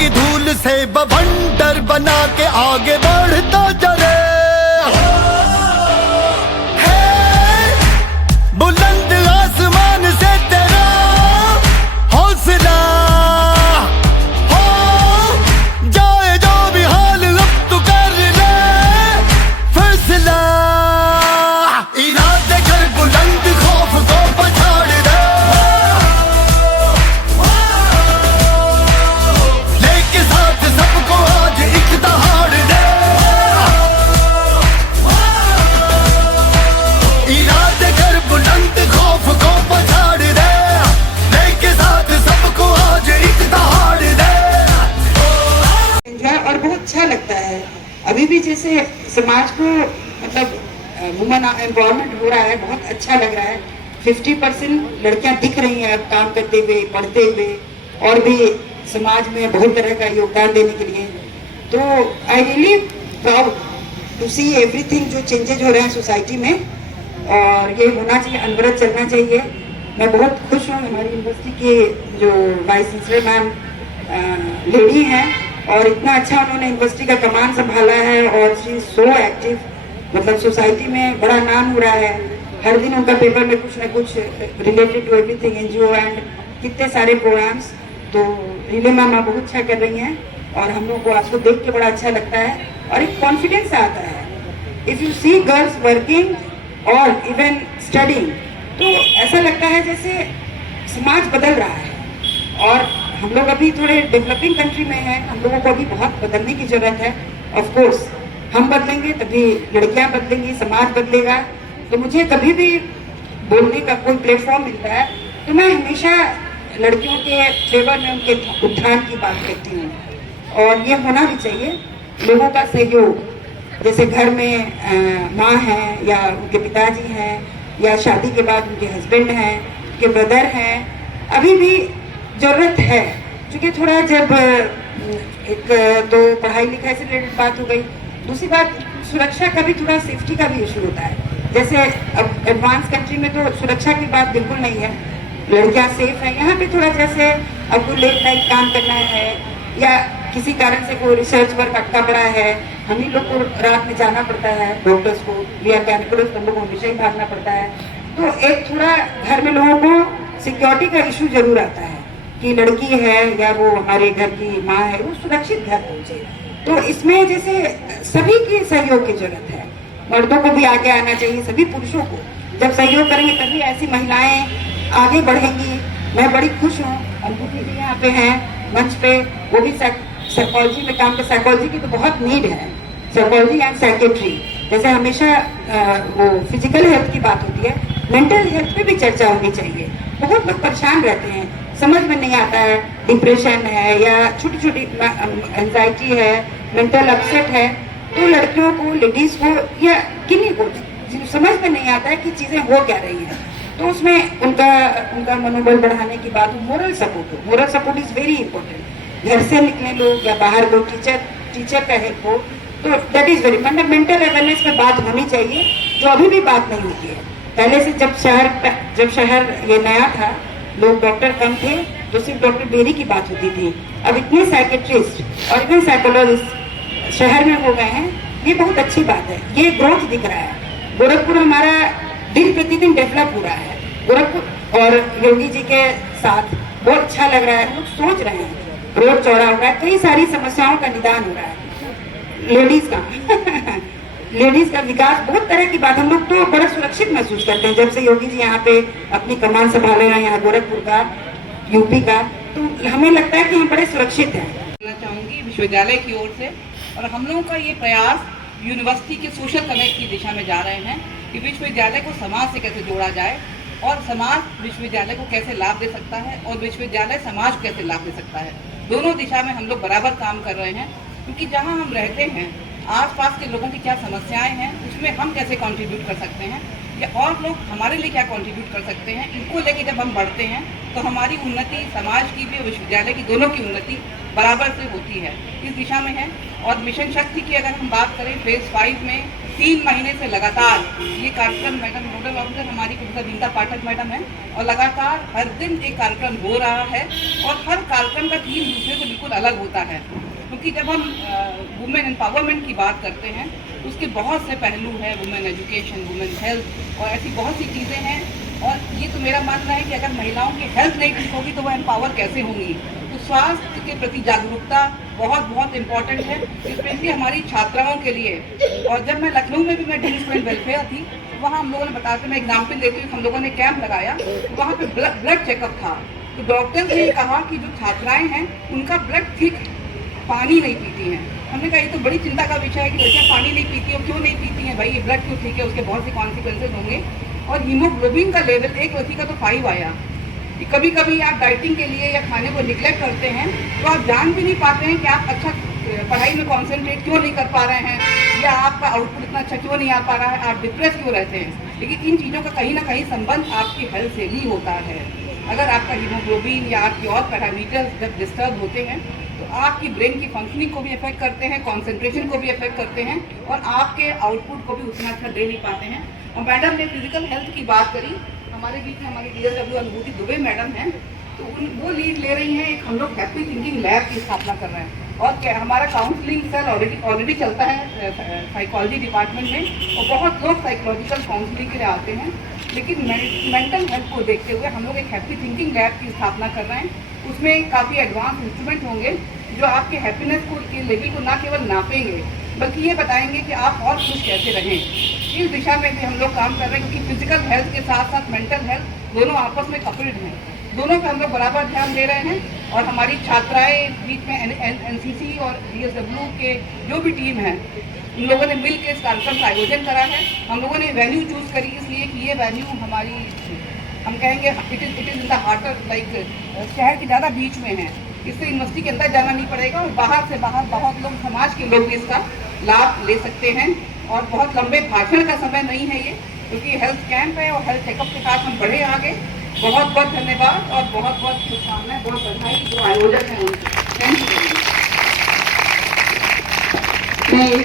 की धूल से बवंडर बना के आगे बढ़ता चले। बुलंद आसमान से तेरा हौसला हो जाए जो भी हाल, अब तू कर ले फैसला। इरादे कर बुलंद, खौफ को पछाड़ दे, लेके साथ सबको आज एक दहाड़ दे। इरादे कर बुलंद, खौफ को पछाड़ दे, लेके साथ सबको आज एक दहाड़ दे। और बहुत अच्छा लगता है। अभी भी जैसे समाज को मतलब वुमेन एम्पावरमेंट हो रहा है, बहुत अच्छा लग रहा है। 50% लड़कियां दिख रही हैं अब काम करते हुए, पढ़ते हुए, और भी समाज में बहुत तरह का योगदान देने के लिए। तो I really proud to see everything जो चेंजेज हो रहे हैं सोसाइटी में, और ये होना चाहिए, अनवरत चलना चाहिए। मैं बहुत खुश हूँ हमारी यूनिवर्सिटी के जो वाइस चांसलर मैम लेडी हैं, और इतना अच्छा उन्होंने यूनिवर्सिटी का कमान संभाला है, और शी इज सो एक्टिव। मतलब सोसाइटी में बड़ा नाम हो रहा है, हर दिन उनका पेपर में कुछ ना कुछ related to everything NGO and कितने सारे प्रोग्राम्स। तो रिले मैम आप बहुत अच्छा कर रही हैं, और हम लोग को आपको देख के बड़ा अच्छा लगता है, और एक कॉन्फिडेंस आता है। If you see girls working और इवन स्टडिंग, तो ऐसा लगता है जैसे समाज बदल रहा है। और हम लोग अभी थोड़े डेवलपिंग कंट्री में हैं, हम लोगों को अभी बहुत बदलने की जरूरत है। ऑफ कोर्स हम बदलेंगे तभी लड़कियां बदलेंगी, समाज बदलेगा। तो मुझे कभी भी बोलने का कोई प्लेटफॉर्म मिलता है तो मैं हमेशा लड़कियों के फेवर में, उनके उत्थान की बात करती हूँ, और ये होना भी चाहिए। लोगों का सहयोग, जैसे घर में माँ हैं या उनके पिताजी हैं, या शादी के बाद उनके हस्बैंड हैं, उनके ब्रदर हैं, अभी भी जरूरत है। क्योंकि थोड़ा जब एक तो पढ़ाई लिखाई से रिलेटेड बात हो गई, दूसरी बात सुरक्षा का भी, थोड़ा सेफ्टी का भी इशू होता है। जैसे अब एडवांस कंट्री में तो सुरक्षा की बात बिल्कुल नहीं है, लड़कियां सेफ हैं। यहाँ पे थोड़ा जैसे अब कोई लेट नाइट काम करना है, या किसी कारण से कोई रिसर्च वर्क अटका पड़ा है, हम ही लोग को रात में जाना पड़ता है, डॉक्टर्स को या कैनिकुलर्स, हम लोग को हमेशा ही भागना पड़ता है। तो एक थोड़ा घर में लोगों को सिक्योरिटी का इशू जरूर आता है कि लड़की है या वो हमारे घर की माँ है, वो सुरक्षित घर पहुंचे। तो इसमें जैसे सभी के सहयोग की जरूरत है, मर्दों को भी आगे आना चाहिए, सभी पुरुषों को जब सहयोग करेंगे तभी ऐसी महिलाएं आगे बढ़ेंगी। मैं बड़ी खुश हूँ, अंकुठी जी यहाँ पे हैं मंच पे, वो भी साइकोलॉजी में काम कर, साइकोलॉजी की तो बहुत नीड है, साइकोलॉजी एंड साइकेट्री। जैसे हमेशा वो फिजिकल हेल्थ की बात होती है, मेंटल हेल्थ पे भी चर्चा होनी चाहिए। बहुत लोग परेशान रहते हैं, समझ में नहीं आता है, डिप्रेशन है या छोटी छोटी एंजाइटी है, मेंटल अपसेट है। तो लड़कियों को, लेडीज को या किन्हीं को समझ में नहीं आता है कि चीजें हो क्या रही हैं। तो उसमें उनका मनोबल बढ़ाने की बात, moral support is very important. घर से निकले लोग या बाहर लोग, टीचर का हेल्प हो, तो दैट इज वेरी, मतलब मेंटल अवेयरनेस पे बात होनी चाहिए, जो अभी भी बात नहीं होती है। पहले से जब शहर ये नया था, लोग डॉक्टर कम थे, तो सिर्फ डॉक्टर बेरी की बात होती थी। अब इतने साइकेट्रिस्ट और इतने साइकोलॉजिस्ट शहर में हो गए हैं, ये बहुत अच्छी बात है, ये ग्रोथ दिख रहा है। गोरखपुर हमारा दिन प्रतिदिन डेवलप हो रहा है, गोरखपुर और योगी जी के साथ बहुत अच्छा लग रहा है। लोग सोच रहे हैं, रोड चौड़ा हो रहा है, कई सारी समस्याओं का निदान हो रहा है, लेडीज का विकास, बहुत तरह की बात। हम लोग तो बड़ा सुरक्षित महसूस करते हैं जब से योगी जी यहाँ पे अपनी कमान संभाले हैं, यहाँ गोरखपुर का, यूपी का, तो हमें लगता है कि हम बड़े सुरक्षित हैं। चाहूंगी विश्वविद्यालय की ओर से, और हम लोगों का ये प्रयास यूनिवर्सिटी के सोशल कनेक्ट की दिशा में जा रहे हैं कि विश्वविद्यालय को समाज से कैसे जोड़ा जाए, और समाज विश्वविद्यालय को कैसे लाभ दे सकता है, और विश्वविद्यालय समाज को कैसे लाभ दे सकता है। दोनों दिशा में हम लोग बराबर काम कर रहे हैं, क्योंकि जहाँ हम रहते हैं आसपास के लोगों की क्या समस्याएं हैं, उसमें हम कैसे कंट्रीब्यूट कर सकते हैं, या और लोग हमारे लिए क्या कंट्रीब्यूट कर सकते हैं, इनको लेके जब हम बढ़ते हैं तो हमारी उन्नति समाज की भी और विश्वविद्यालय की दोनों की उन्नति बराबर से होती है, इस दिशा में है। और मिशन शक्ति की अगर हम बात करें फेज 5 में 3 महीने से लगातार ये कार्यक्रम, मैडम नोडल ऑफिसर हमारी प्रोफेसर विनीता पाठक मैडम है, और लगातार हर दिन एक कार्यक्रम हो रहा है और हर कार्यक्रम का थीम दूसरे से बिल्कुल अलग होता है। क्योंकि जब हम वुमेन एम्पावरमेंट की बात करते हैं तो उसके बहुत से पहलू हैं, वुमेन एजुकेशन, वुमेन हेल्थ और ऐसी बहुत सी चीज़ें हैं। और ये तो मेरा मानना है कि अगर महिलाओं की हेल्थ नहीं ठीक होगी तो वह एम्पावर कैसे होंगी। तो स्वास्थ्य के प्रति जागरूकता बहुत बहुत इम्पॉर्टेंट है, स्पेशली हमारी छात्राओं के लिए। और जब मैं लखनऊ में भी मैं डीन स्टूडेंट वेलफेयर थी, वहाँ हम लोगों ने बताते, मैं एग्जाम्पल देती हूँ, हम लोगों ने कैंप लगाया, वहाँ पे ब्लड चेकअप था। तो डॉक्टर ने कहा कि जो छात्राएँ हैं उनका ब्लड ठीक है, पानी नहीं पीती हैं। हमने कहा ये तो बड़ी चिंता का विषय है कि लड़कियाँ पानी नहीं पीती हैं, क्यों नहीं पीती हैं भाई, ये ब्लड क्यों ठीक है, उसके बहुत से कॉन्सिक्वेंसेज होंगे। और हीमोग्लोबिन का लेवल एक लड़की का तो 5 आया। कभी कभी आप डाइटिंग के लिए या खाने को निगलेक्ट करते हैं तो आप जान भी नहीं पाते हैं कि आप अच्छा पढ़ाई में कॉन्सेंट्रेट क्यों नहीं कर पा रहे हैं, या आपका आउटपुट इतना अच्छा क्यों नहीं आ पा रहा है, आप डिप्रेस क्यों रहते हैं। लेकिन इन चीज़ों का कहीं ना कहीं संबंध आपकी हेल्थ से भी होता है। अगर आपका हीमोग्लोबिन या आपके और पैरामीटर्स जब डिस्टर्ब होते हैं तो आपकी ब्रेन की फंक्शनिंग को भी इफेक्ट करते हैं, कंसंट्रेशन को भी इफेक्ट करते हैं और आपके आउटपुट को भी उतना अच्छा दे नहीं पाते हैं। और मैडम ने फिजिकल हेल्थ की बात करी, हमारे बीच में हमारी DSW अनुभूति दुबे मैडम हैं, तो वो लीड ले रही हैं। एक हम लोग हैप्पी थिंकिंग लैब की स्थापना कर रहे हैं और हमारा काउंसलिंग सेल ऑलरेडी चलता है साइकोलॉजी डिपार्टमेंट में, और बहुत लोग साइकोलॉजिकल काउंसलिंग के लिए आते हैं। लेकिन मेंटल हेल्थ को देखते हुए हम लोग एक हैप्पी थिंकिंग लैब की स्थापना कर रहे हैं। उसमें काफ़ी एडवांस इंस्ट्रूमेंट होंगे जो आपके हैप्पीनेस को के लेवल को ना केवल नापेंगे बल्कि ये बताएंगे कि आप और खुश कैसे रहें। इस दिशा में भी हम लोग काम कर रहे हैं, क्योंकि फिजिकल हेल्थ के साथ साथ मेंटल हेल्थ दोनों आपस में कपल्ड हैं, दोनों पे हम लोग बराबर ध्यान दे रहे हैं। और हमारी छात्राएं बीच में NCC और DSW के जो भी टीम है, उन लोगों ने मिल के इस कार्यक्रम का आयोजन करा है। हम लोगों ने वेन्यू चूज करी इसलिए कि ये वेन्यू हमारी, हम कहेंगे it is in the heart of like शहर के ज़्यादा बीच में है, इससे यूनिवर्सिटी के अंदर जाना नहीं पड़ेगा और बाहर से बाहर बहुत लोग, समाज के लोग भी इसका लाभ ले सकते हैं। और बहुत लंबे भाषण का समय नहीं है ये, क्योंकि हेल्थ कैंप है और हेल्थ चेकअप के साथ हम बढ़े आगे। बहुत बहुत धन्यवाद और बहुत बहुत शुभकामनाएं, बहुत बधाई जो आयोजक हैं उनके। Thank you.